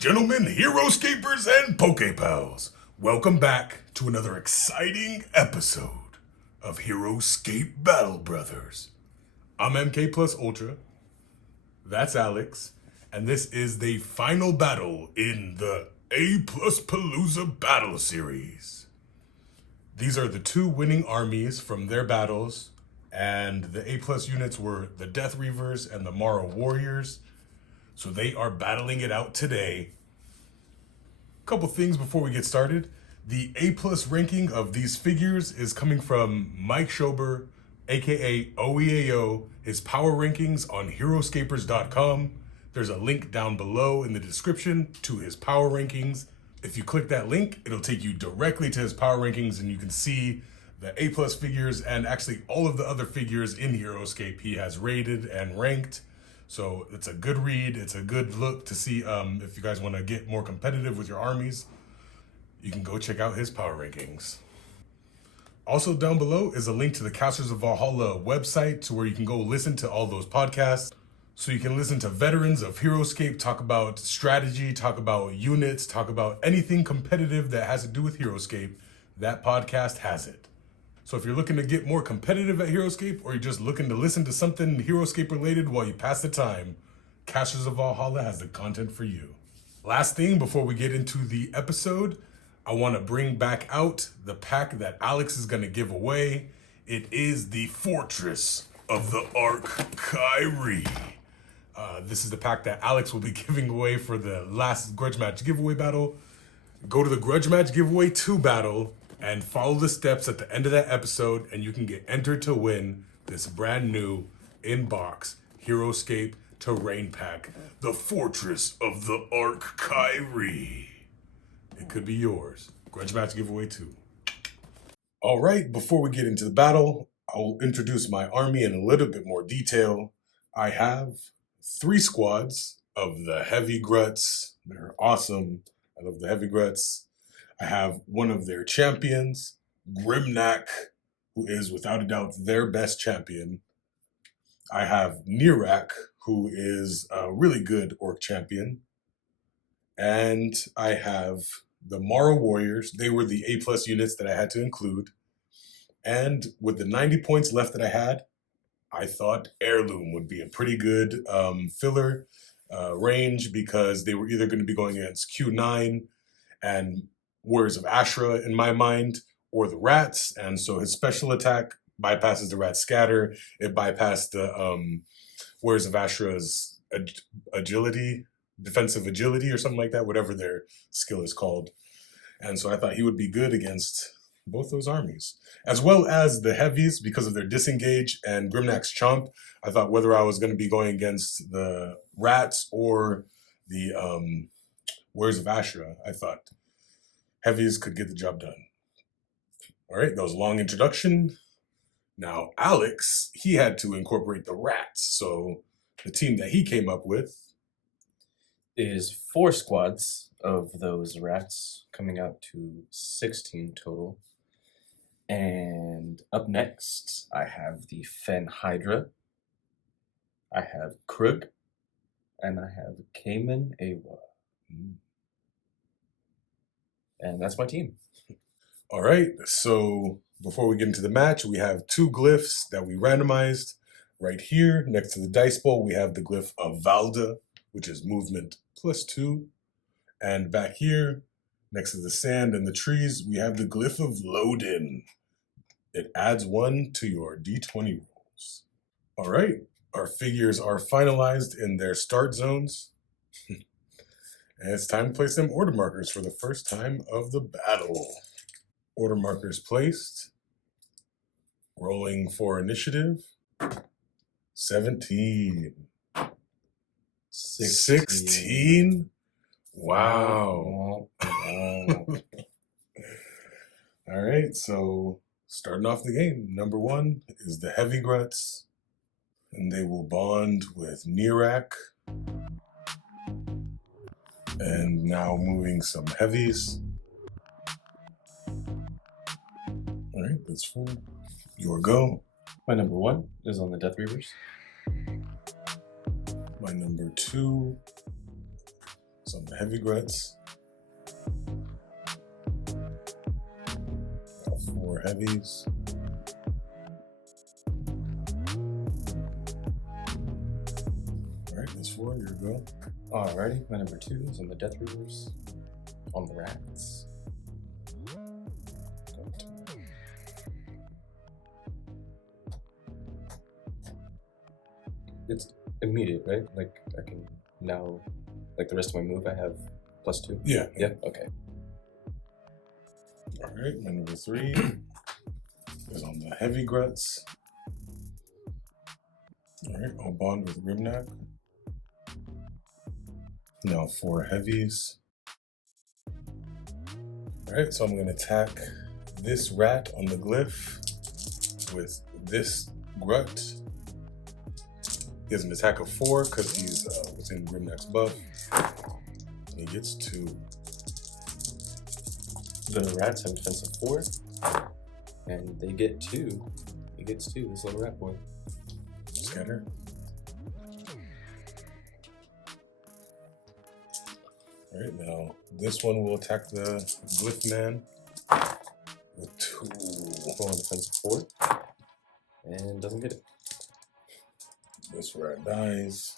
gentlemen, Heroscapers and Pokepals. Welcome back to another exciting episode of Heroscape Battle Brothers. I'm MK Plus Ultra. That's Alex. And this is the final battle in the A Plus Palooza Battle Series. These are the two winning armies from their battles, and the A Plus units were the Death Reavers and the Morrow Warriors. So they are battling it out today. A couple things before we get started. The A Plus ranking of these figures is coming from Mike Schober, aka OEAO, his power rankings on Heroscapers.com. There's a link down below in the description to his power rankings. If you click that link, it'll take you directly to his power rankings, and you can see the A Plus figures and actually all of the other figures in Heroscape he has rated and ranked. So it's a good read. It's a good look to see if you guys want to get more competitive with your armies. You can go check out his power rankings. Also down below is a link to the Casters of Valhalla website to where you can go listen to all those podcasts. So you can listen to veterans of Heroscape talk about strategy, talk about units, talk about anything competitive that has to do with Heroscape. That podcast has it. So if you're looking to get more competitive at Heroscape, or you're just looking to listen to something Heroscape related while you pass the time, Casters of Valhalla has the content for you. Last thing before we get into the episode, I want to bring back out the pack that Alex is going to give away. It is the Fortress of the Arch-Kyrie. This is the pack that Alex will be giving away for the last Grudge Match giveaway battle. Go to the Grudge Match giveaway 2 battle and follow the steps at the end of that episode, and you can get entered to win this brand new in-box Heroscape terrain pack, the Fortress of the Arch-Kyrie. It could be yours. Grudge Match giveaway 2. All right, before we get into the battle, I'll introduce my army in a little bit more detail. I have 3 squads of the Heavy Gruts. They're awesome. I love the Heavy Gruts. I have one of their champions, Grimnak, who is without a doubt their best champion. I have Nirak, who is a really good orc champion. And I have the Morrow Warriors. They were the A plus units that I had to include. And with the 90 points left that I had, I thought Heirloom would be a pretty good filler range, because they were either going to be going against Q9 and Warriors of Ashra in my mind, or the Rats. And so his special attack bypasses the Rat Scatter. It bypassed the Warriors of Ashra's agility, defensive agility or something like that, whatever their skill is called. And so I thought he would be good against both those armies, as well as the heavies because of their disengage and Grimnak's Chomp. I thought whether I was going to be going against the Rats or the Warriors of Ashra, I thought heavies could get the job done. All right, that was a long introduction. Now, Alex, he had to incorporate the Rats. So the team that he came up with is 4 squads of those Rats, coming out to 16 total. And up next, I have the Fen Hydra, I have Krug, and I have Cayman Awa. And that's my team. All right, so before we get into the match, we have 2 glyphs that we randomized. Right here, next to the dice bowl, we have the glyph of Valda, which is movement +2. And back here, next to the sand and the trees, we have the glyph of Lodin. It adds 1 to your D20 rolls. All right, our figures are finalized in their start zones. And it's time to place them order markers for the first time of the battle. Order markers placed. Rolling for initiative. 17. 16? Wow. All right, so starting off the game, number 1 is the Heavy Gruts, and they will bond with Nirak. And now moving some heavies. All right, that's 4. Your go. My number 1 is on the Death Reavers. My number 2 Some heavy grunts. 4 heavies. Alright, that's 4. Here we go. Alrighty, my number 2 is on the Death Reavers. On the rats. It's immediate, right? Like I can now, like the rest of my move, I have +2. Yeah. Yeah. Okay. All right. My number 3 is on the heavy grunts. All right. I'll bond with Grimnack. Now 4 heavies. All right. So I'm going to attack this rat on the glyph with this grunt. He has an attack of 4 because he's within Grimnack's buff. He gets 2. The rats have a defense of 4, and they get 2. He gets 2. This little rat boy. Scatter. All right, now this one will attack the glyph man with 2. On defense of 4, and doesn't get it. This rat dies.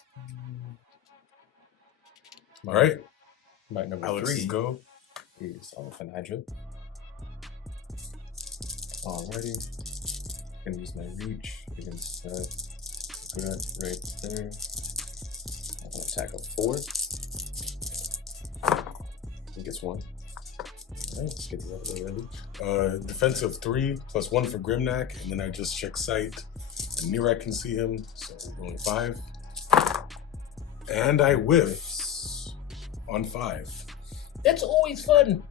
All right, My number Alex, 3 go. is on the Fen Hydra. Alrighty. Gonna use my reach against that grunt right there. I'm gonna attack of 4. He gets 1. Alright, let's get these out of the way early. Defense of 3 plus 1 for Grimnack, and then I just check sight. And Nirak can see him, so we're going 5. And I whiff on 5. That's always fun!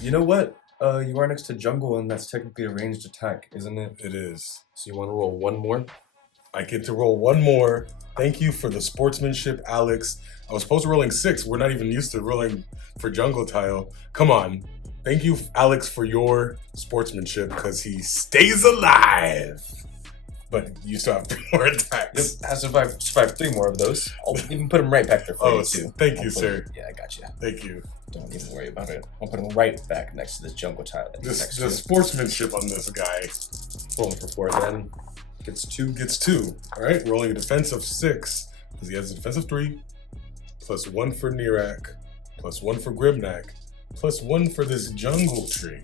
You know what? You are next to jungle, and that's technically a ranged attack, isn't it? It is. So you want to roll 1 more? I get to roll 1 more. Thank you for the sportsmanship, Alex. I was supposed to rolling 6. We're not even used to rolling for jungle tile. Come on. Thank you, Alex, for your sportsmanship, because he stays alive. But you still have 3 more attacks. Yep, I survived 3 more of those. I'll even put him right back there for you, too. Thank you, sir. Yeah, I got you. Thank you. Don't even worry about it. I'll put him right back next to this jungle tile. The sportsmanship on this guy. Rolling for 4 then. Gets 2. Gets 2. All right, rolling a defense of 6, because he has a defense of 3, plus 1 for Nirak, plus 1 for Grimnack, plus 1 for this jungle tree.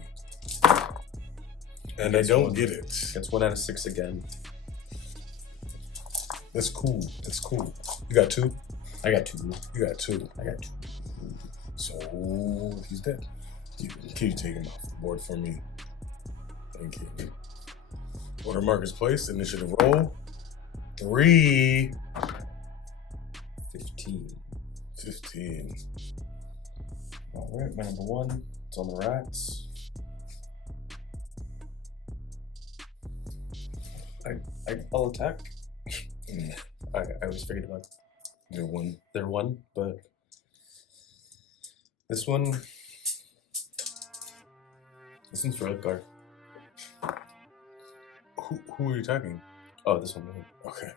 And I don't get it. Gets 1 out of 6 again. That's cool. That's cool. You got 2? I got 2. You got 2. I got 2. So he's dead. Can you take him off the board for me? Thank you. Order markers placed. Initiative roll. 3. 15. Alright, my number 1. It's on the rats. I'll attack. I always forget about it. They're 1. They're 1, but this one's for Edgar. Who are you attacking? Oh, this one. Okay.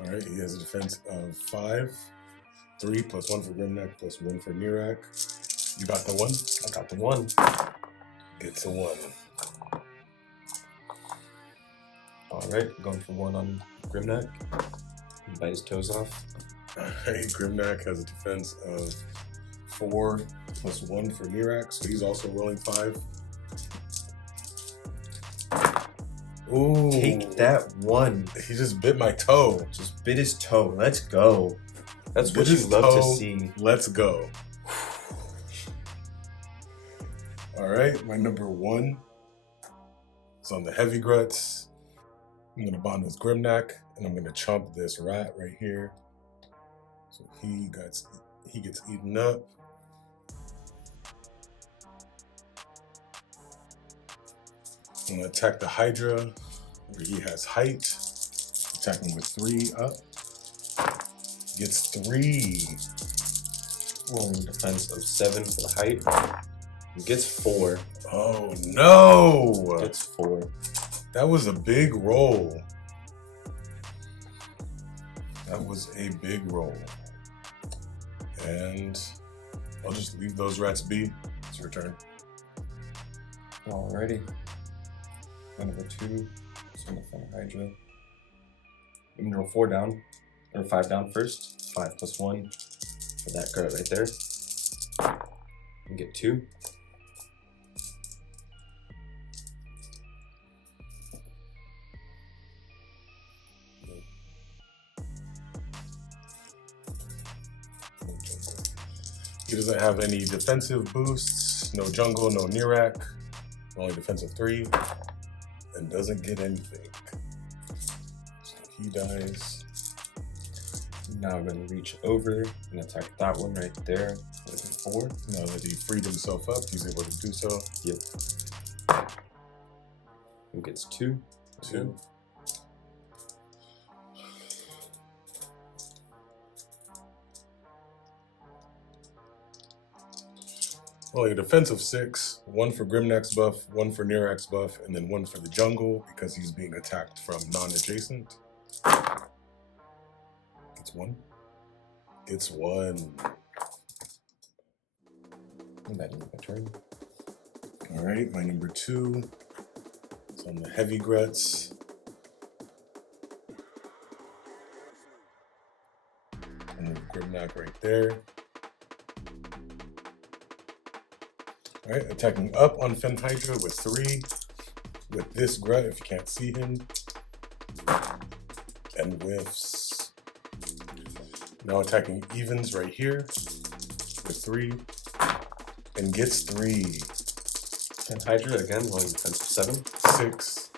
All right, he has a defense of 5. 3 plus 1 for Grimnack plus 1 for Nirak. You got the 1? I got the 1. Gets a 1. Alright, going for 1 on Grimnack. Bite his toes off. Alright, Grimnack has a defense of 4 plus 1 for Nirak, so he's also rolling 5. Ooh. Take that 1. He just bit my toe. Just bit his toe. Let's go. That's what you love to see. Let's go. Alright, my number 1 is on the heavy gruts. I'm going to bond with Grimnack, and I'm going to chomp this rat right here. So he gets eaten up. I'm going to attack the Hydra, where he has height. Attacking with 3 up. Gets 3. Rolling defense of 7 for the height. He gets 4. Oh no! Gets 4. That was a big roll. That was a big roll. And I'll just leave those rats be. It's your turn. Alrighty. Number 2. It's on the Fen Hydra. I'm gonna roll 4 down, or 5 down first. 5 plus 1 for that card right there. And get 2. He doesn't have any defensive boosts, no jungle, no Nirak, only defensive 3, and doesn't get anything. So he dies. Now I'm gonna reach over and attack that one right there with 4. Now that he freed himself up, he's able to do so. Yep. Who gets 2? 2. Only a defensive 6, 1 for Grimnack's buff, 1 for Nirak's buff, and then 1 for the jungle because he's being attacked from non-adjacent. Gets 1. Gets 1. And that is my turn. Alright, my number 2 is on the heavy grets. And then Grimnack right there. Alright, attacking up on Fen Hydra with 3. With this Gret, if you can't see him. And whiffs. Now attacking evens right here with 3. And gets 3. Fen Hydra again, rolling defensive 7. 6.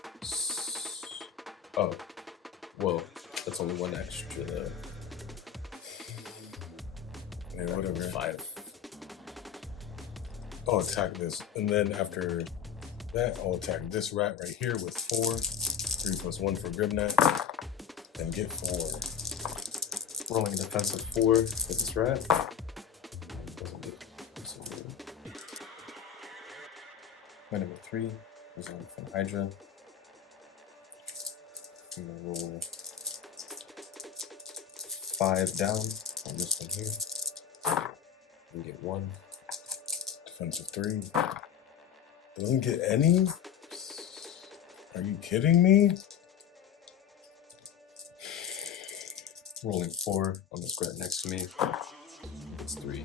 Oh. Whoa. That's only 1 extra. Yeah, whatever. 5. I'll attack this, and then after that, I'll attack this rat right here with 4. 3 plus 1 for Grimnack, and get 4. Rolling defensive 4 with this rat. Doesn't get so good. My number 3 is on Fen Hydra. I'm gonna roll 5 down on this one here. And get 1. Defensive 3. Doesn't get any? Are you kidding me? Rolling 4 on this grat next to me. It's 3.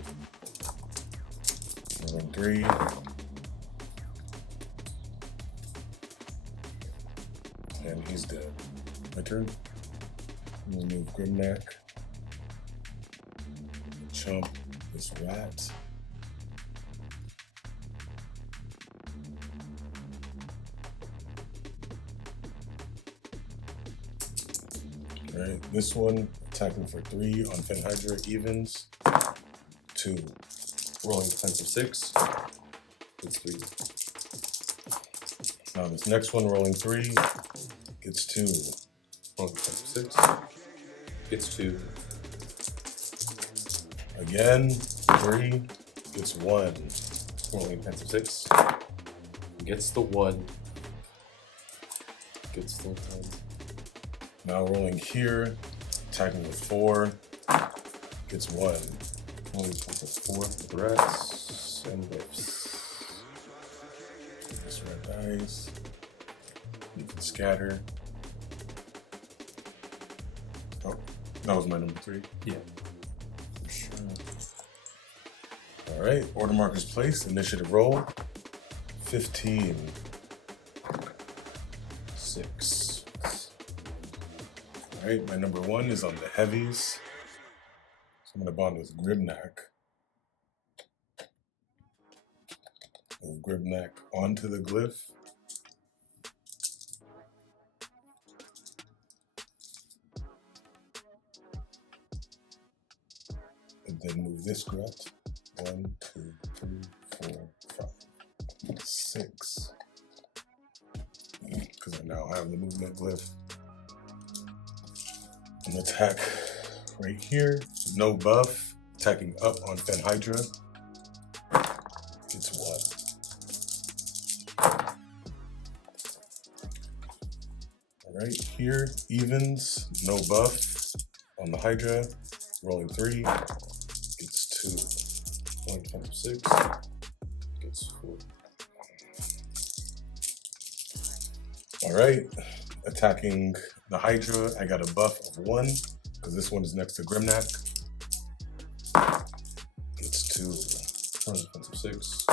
Rolling 3. And he's dead. My turn. I'm gonna move Grimnack. Chump this rat. Alright, this one attacking for 3 on Fen Hydra, evens. 2. Rolling defensive 6. It's 3. Now this next one rolling 3 gets 2. Rolling defensive 6. Gets 2. Again, 3 gets 1. Rolling defensive 6. Gets the 1. Gets the 1. Now rolling here, attacking with 4, gets 1. Rolling defensive 4 with the rats and whiffs. This rat dies. You can scatter. Oh, that was my number 3. Yeah. For sure. Alright, order markers placed, initiative roll. 15. 6. Alright, my number 1 is on the heavies. So I'm going to bond with Grimnack. Move Grimnack onto the glyph. And then move this Gret. 1, 2, 3, 4, 5, 6. Because I now have the movement glyph. And attack right here. No buff. Attacking up on Fen Hydra. Gets 1. Alright, here, evens, no buff on the Hydra. Rolling 3. Gets 2. Rolling defensive 6. Gets 4. Alright. Attacking the Hydra, I got a buff of 1, because this one is next to Grimnack. Gets 2. Rolling defensive 6.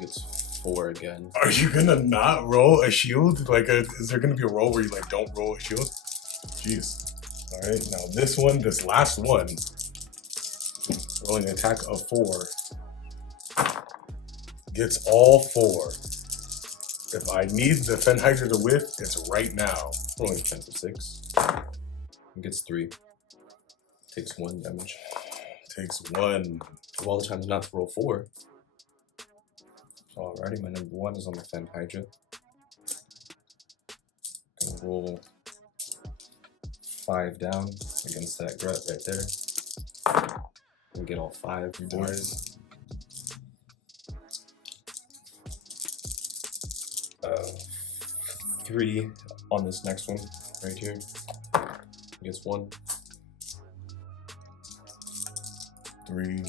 Gets 4 again. Are you gonna not roll a shield? Like, is there gonna be a roll where you like don't roll a shield? Jeez. Alright, now this one, this last one, rolling an attack of 4, gets all 4. If I need the Fen Hydra to whiff, it's right now. Rolling defensive 6. Gets 3. Takes 1 damage. Takes 1. Of all the times not to roll 4. Alrighty, my number 1 is on the Fen Hydra. Gonna roll 5 down against that Gret right there. And get all 5 boys. 3 on this next one right here. Gets 1. 3.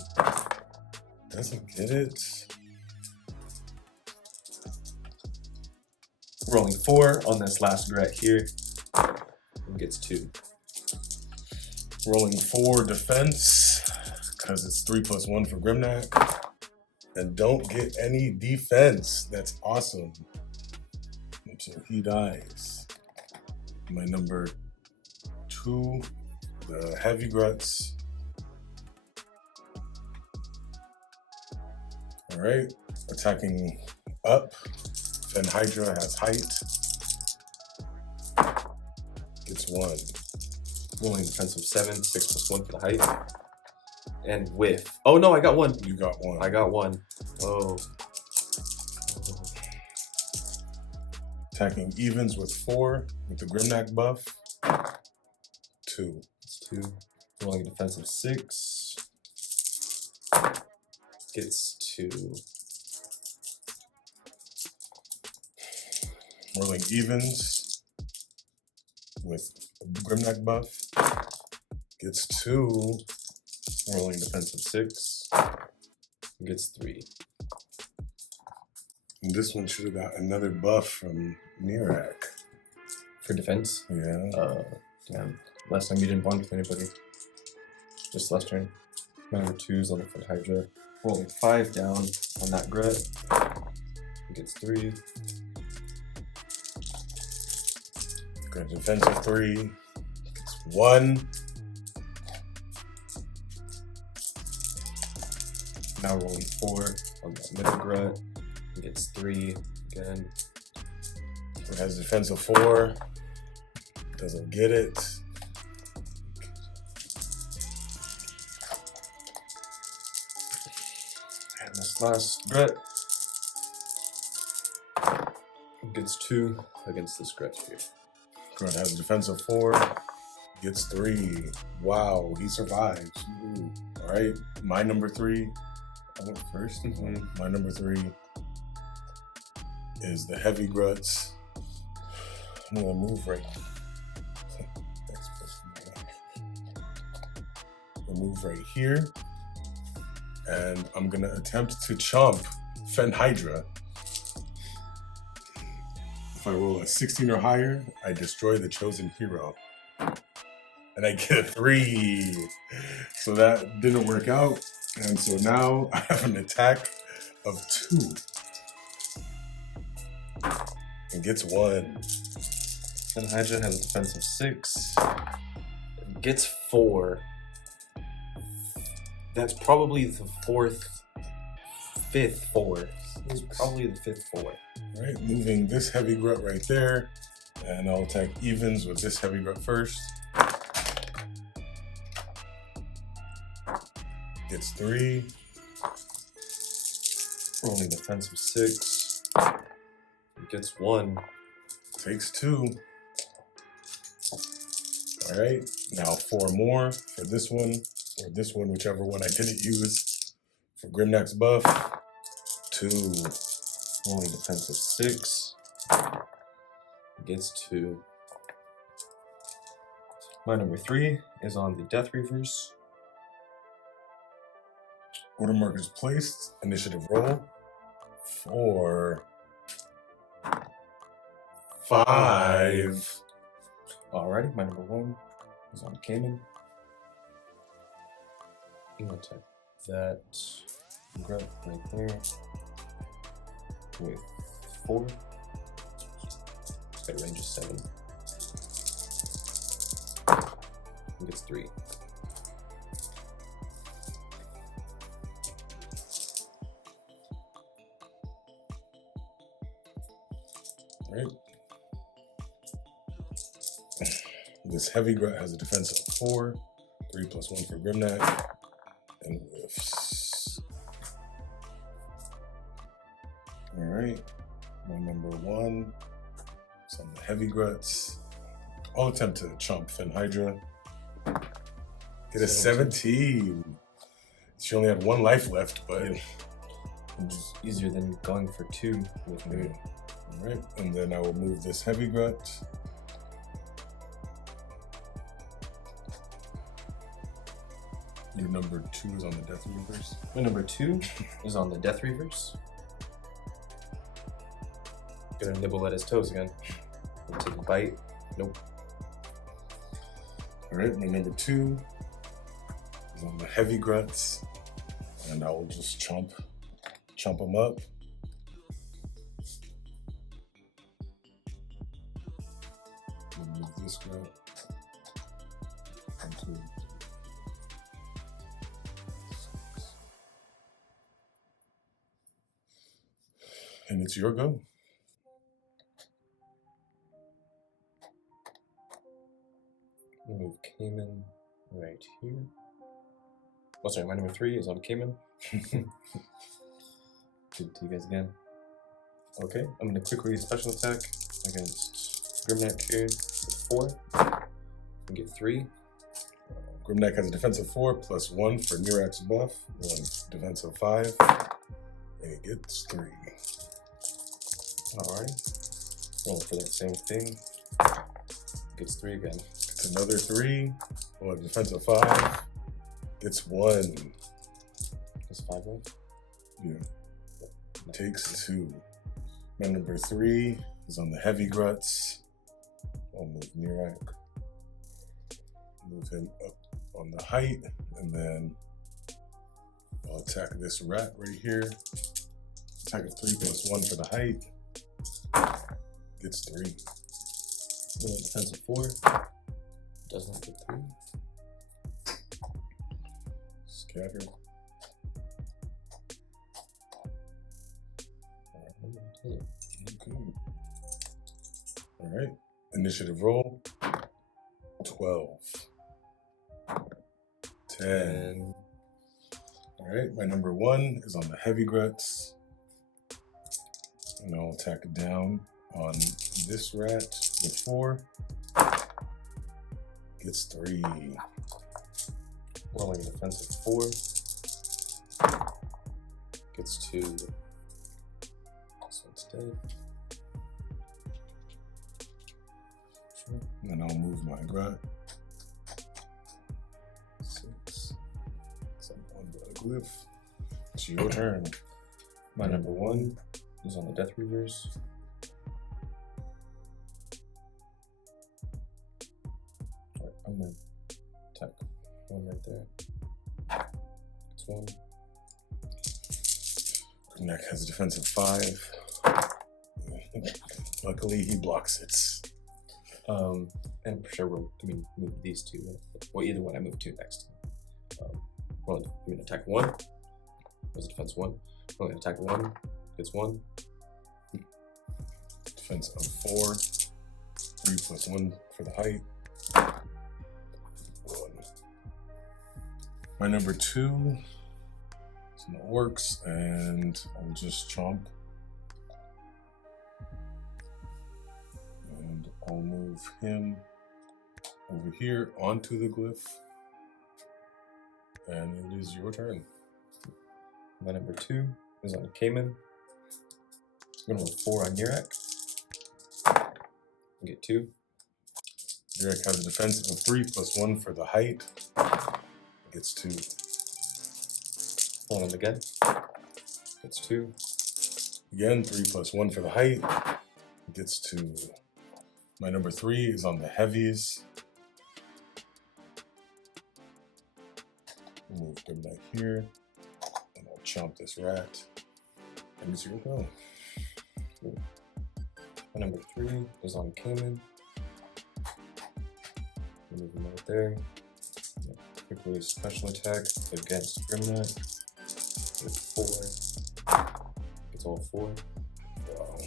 Doesn't get it. Rolling 4 on this last Gret here. And gets 2. Rolling 4 defense, because it's 3 plus 1 for Grimnack. And don't get any defense. That's awesome. So he dies. My number 2, the Heavy Gruts. Alright, attacking up. Fen Hydra has height. Gets 1. Rolling defensive 7, 6 plus 1 for the height. And whiff. Oh no, I got 1. You got 1. I got 1. Oh. Attacking evens with 4 with the Grimnack buff. 2. It's 2. Rolling defensive 6. Gets 2. Rolling evens with Grimnack buff. Gets 2. Rolling defensive 6. Gets 3. And this one should have got another buff from Nirak. For defense? Yeah. Damn. Last time you didn't bond with anybody. Just last turn. My number 2 is on the Fen Hydra. Rolling 5 down on that Gret. Gets 3. Got defensive 3. Gets 1. Now rolling 4 on that middle Gret. Gets 3 again. It has defensive 4. Doesn't get it. And this last Gret gets 2 against this Gret here. Grunt has defensive 4. Gets 3. Wow, he survives. Alright, my number 3. I went first. My number 3 is the Heavy Gruts. I'm gonna move right. I'll move right here. And I'm gonna attempt to chomp Fen Hydra. If I roll a 16 or higher, I destroy the chosen hero. And I get a 3. So that didn't work out. And so now I have an attack of 2. And gets 1. Fen Hydra has a defensive 6. Gets 4. That's probably the 5th 4. It's probably the 5th 4. Alright, moving this Heavy Grut right there. And I'll attack evens with this Heavy Grut first. Gets 3. Rolling defensive 6. Gets 1. Takes 2. Alright, now 4 more for this one, or this one, whichever one I didn't use. For Grimnack's buff. 2. Rolling defensive 6. Gets 2. My number 3 is on the Death Reavers. Order markers placed. Initiative roll. 4, 5. Alrighty, my number 1 is on Cayman. I'm gonna attack that grunt right there with 4. It's got a range of 7. It gets 3. Right. This heavy grunt has a defense of 4, 3 plus 1 for Grimnack, and whiffs. Alright, my number 1 is on the heavy grunts. I'll attempt to chomp Fen Hydra. Get a 17. She only had 1 life left, but which is easier than going for 2 with me. Alright, and then I will move this heavy grunt. Your number 2 is on the Death Reavers. My number 2 is on the Death Reavers. Gonna nibble at his toes again. We'll take a bite. Nope. Alright, my number 2 is on the heavy grunts. And I will just chomp them up. Move this grunt into and it's your go. Move Cayman right here. Oh, sorry, my number 3 is on Cayman. Give it to you guys again. Okay, I'm gonna quickly special attack against Grimnack here with 4. And get 3. Grimnack has a defense of 4 plus 1 for Nirak's buff. 1 defense of 5. And it gets 3. Alright. Roll for that same thing. Gets 3 again. It's another 3. Well, defense of 5. Gets 1. That's 5 left? Yeah. Takes 2. My number 3 is on the heavy grunts. I'll move Nirak. Move him up on the height, and then I'll attack this rat right here. Attack of 3 plus 1 for the height. Gets 3. Roll defense of 4. Does not get 3. Scatter. Okay. Alright. Initiative roll. 12. 10. Alright, my number 1 is on the heavy grunts. And I'll attack down on this rat with 4. Gets 3. Rolling a defense of 4. Gets 2. So it's dead. Sure. And then I'll move my grunt. 6. Some on the glyph. It's your turn. My number 1 is on the Death Reavers. Alright, I'm gonna attack 1 right there. It's 1. Grimnack has a defense of 5. Luckily, he blocks it. And for sure, we'll move these 2. Well, either one, I move 2 next. Well, I'm gonna attack 1. There's a defense 1. We're gonna attack 1. Gets 1. Defense of 4. 3 plus 1 for the height. 1. My number 2 is in the Orcs, and I'll just chomp. And I'll move him over here onto the glyph. And it is your turn. My number 2 is on Cayman. I'm gonna roll 4 on Nirak. Get 2. Nirak has a defense of 3 plus 1 for the height. Gets 2. Roll him again. Gets 2. Again, 3 plus 1 for the height. Gets 2. My number 3 is on the heavies. Move them back here. And I'll chomp this rat. And 0 go. My number 3 is on Cayman. Move him right there. Quickly special attack against Grimnet. With 4. It's all 4. Wow.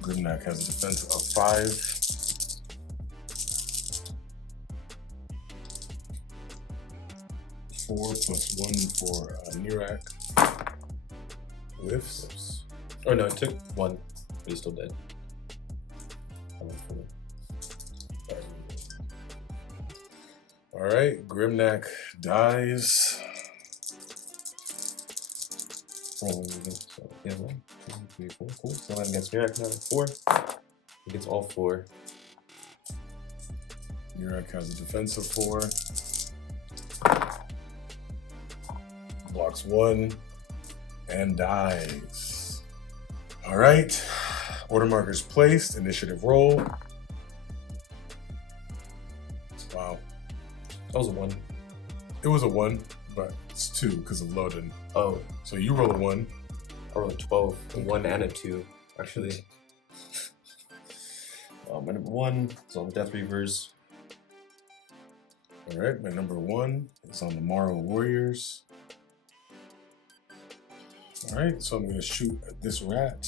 Grimnak has a defense of 5. Four plus 1 for Nirak. Whiffs. Oh no, it took 1, but he's still dead. Alright, Grimnak dies. Rolling against, so yeah, 1, 2, 3, 4, cool. So I'm against Nirak now, 4. He gets all 4. Nirak has a defense of 4. Blocks 1 and dies. Alright, order markers placed, initiative roll. Wow. That was a 1. It was a 1, but it's 2 because of loading. Oh, So you roll a 1. I rolled a 12, a 1 and a 2, actually. My number 1 is on the Death Reavers. Alright, my number 1 is on the Morrow Warriors. Alright, so I'm going to shoot at this rat.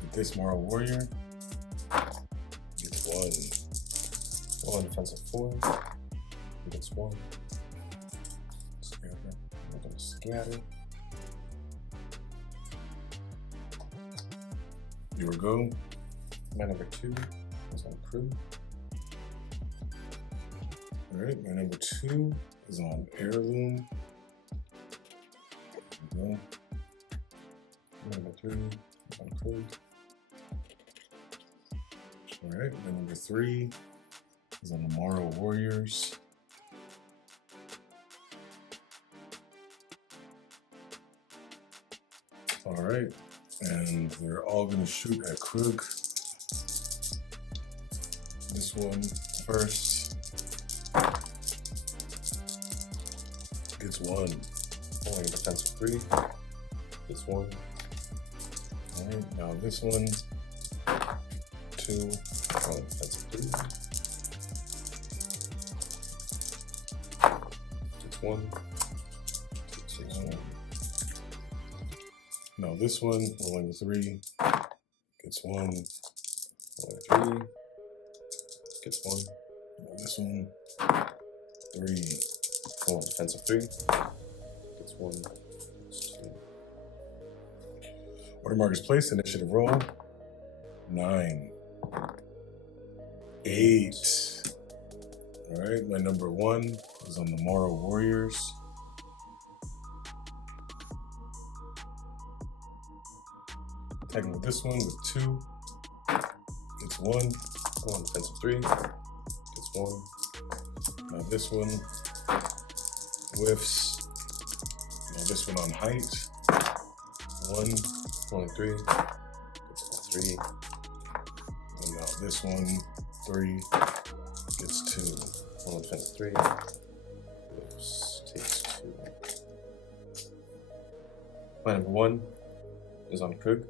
With this Morrow Warrior. Gets 1. Roll on defensive 4. He gets 1. Scatter. I'm going to scatter. Here we go. My number 2 is on crew. Alright, my number 2 is on Heirloom. There we go. My number 3 is on crew. Alright, my number 3 is on the Morrow Warriors. Alright, and they're all going to shoot at Krug. This one first. Gets 1. Rolling defensive 3. Gets 1. Alright, now this one. 2. Rolling defensive 3. Gets 1. Gets 1. Now this one, rolling 3. Gets 1. Rolling 3. Gets 1. Now this one. 3. Rolling defensive 3. Gets 1. Gets 2. Order markers placed, initiative roll. 9. 8. Alright, my number 1 is on the Morrow Warriors. Attacking with this one with 2. Gets 1. Rolling defensive 3. Gets 1. Now this one whiffs. Now this one on height. 1. Rolling 3. Gets 3. And now this one, 3. Gets 2. Rolling defensive 3. Oops, takes 2. My number 1 is on Krug.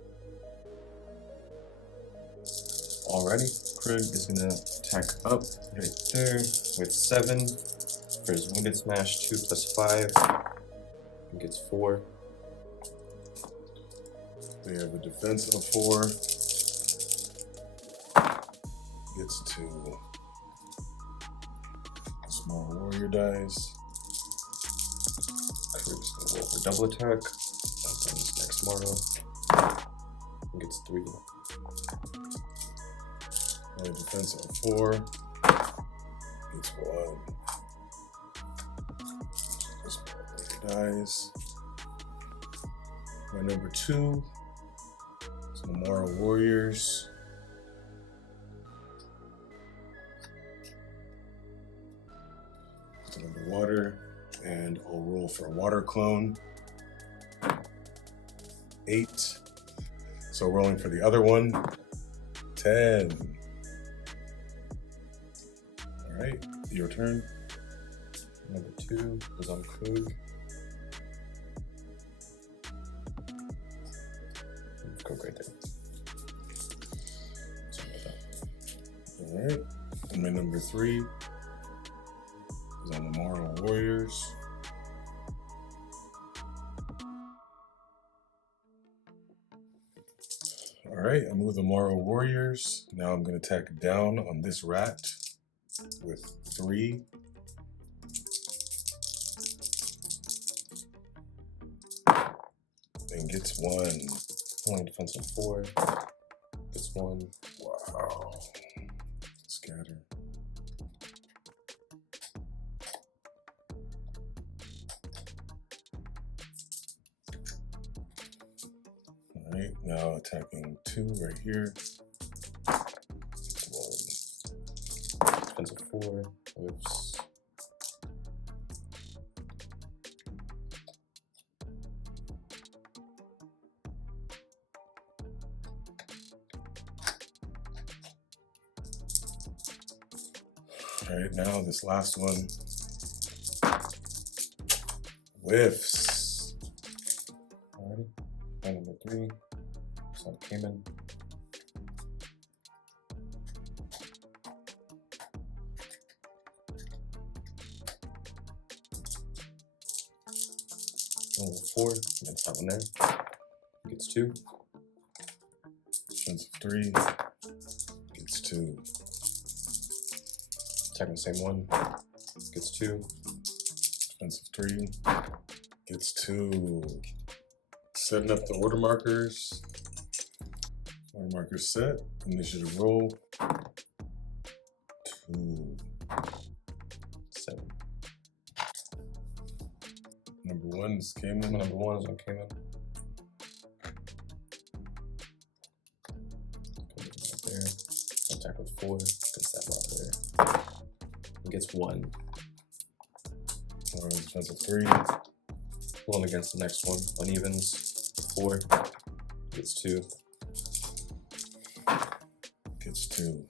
Alrighty, Krug is gonna attack up right there with 7 for his wounded smash. 2 plus 5. He gets 4. They have a defense of 4. Gets 2. Small warrior dies. Krug's gonna roll for double attack. That's on his next Morrow. He gets 3. A defense of 4. Gets 1. This warrior dies. My number 2 is the Morrow Warriors. to underwater, and I'll roll for a water clone. 8. So rolling for the other one. 10. All right, your turn. Number 2 is on Krug. Krug right there. Something like that. All right, and my number 3 is on the Morrow Warriors. All right, I'm with the Morrow Warriors. Now I'm going to attack down on this rat with 3. And gets 1. Only defensive 4. Gets 1. Wow. Scatter. All right, now attacking 2 right here. 1. Defensive 4. Whips. All right, now this last one whiffs. Alrighty. And number 3 is on Cayman. Number 4 against that one there. Gets 2. Defensive 3 gets 2. Attacking the same one. Gets 2. Defensive 3 gets 2. Setting up the order markers. Order markers set. Initiative roll. 2. 7. Number 1 is Cayman. Number 1 is on Cayman. Right there. Attack with 4. Gets that right there. He gets 1. Or defensive 3. 1 against the next one. Unevens. 4. Gets 2. Gets 2.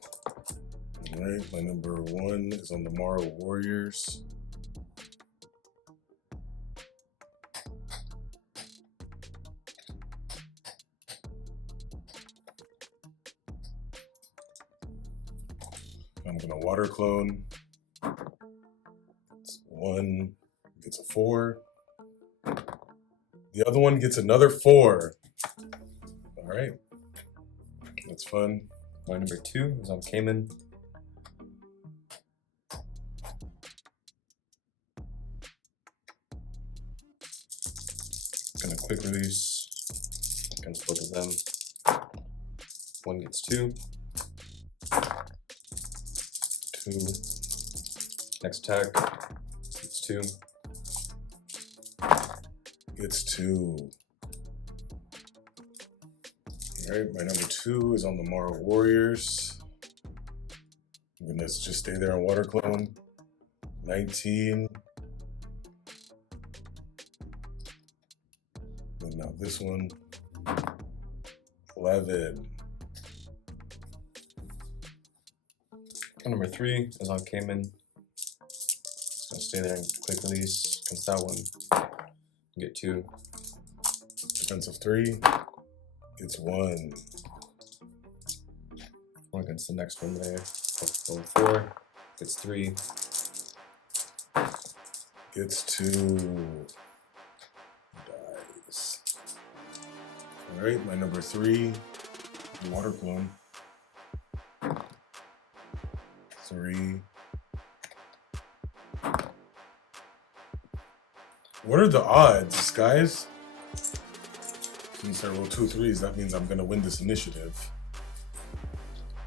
Alright, my number 1 is on the Morrow Warriors. I'm gonna water clone. It's 1, gets a 4. The other one gets another 4. All right, that's fun. My number 2 is on Cayman. Gonna quick release against both of them. 1 gets 2. 2. Next attack gets 2. Gets 2. All right, my number 2 is on the Morrow Warriors. I'm gonna just stay there on water clone. 19. And now this one. 11. Number 3 is on Cayman. Just gonna stay there and quick release against that one. Get 2. Defensive 3. Gets 1. 1 against the next one there. 4. Gets 3. Gets 2. Dies. All right, my number 3. Water clone. 3. What are the odds, guys? Since I roll 2 3s, that means I'm gonna win this initiative.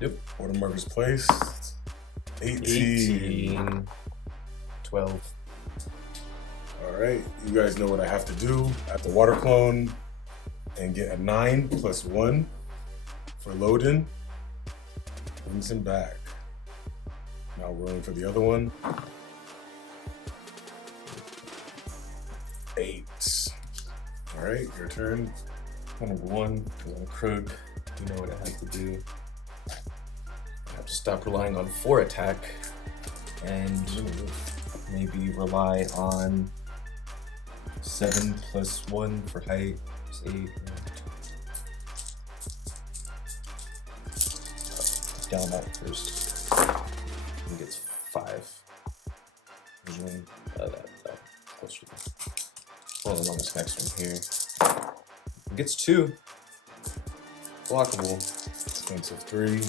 Yep. Order markers placed. 18. 12. All right, you guys know what I have to do. I have to water clone and get a 9 plus 1 for load-in. Brings him back. Now rolling for the other one. All right, your turn. Number 1, because I'm a crook, you know what I have to do. I have to stop relying on 4 attack and maybe rely on 7 plus 1 for height. It's 8. Down that first. He gets 5. Usually, that closer. Well, on this next one here. He gets 2. Blockable. Expensive 3.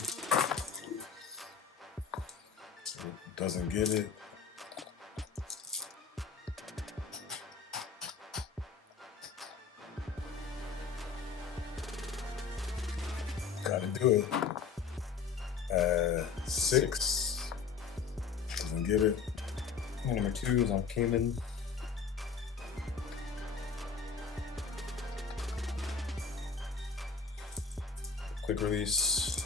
Doesn't get it. Gotta do it. 6. Doesn't get it. And number 2 is on Cayman. Quick release.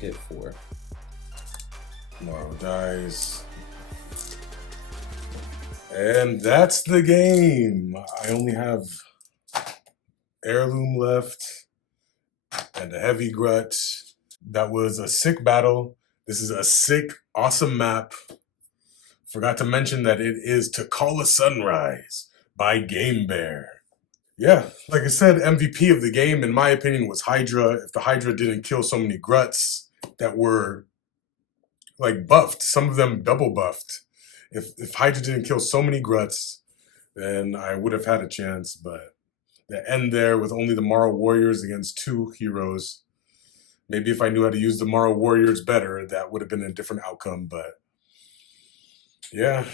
Get 4. Tomorrow dies. And that's the game. I only have Heirloom left and a Heavy Grut. That was a sick battle. This is a sick, awesome map. Forgot to mention that it is To Call a Sunrise by Game Bear. Yeah, like I said, MVP of the game, in my opinion, was Hydra. If the Hydra didn't kill so many Gruts that were like buffed, some of them double buffed. If Hydra didn't kill so many Gruts, then I would have had a chance. But the end there with only the Morrow Warriors against 2 heroes. Maybe if I knew how to use the Morrow Warriors better, that would have been a different outcome. But yeah,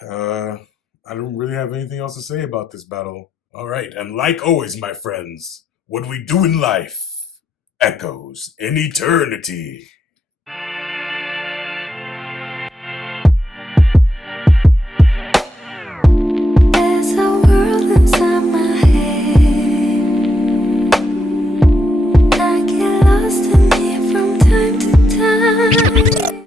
I don't really have anything else to say about this battle. All right, and like always, my friends, what we do in life echoes in eternity.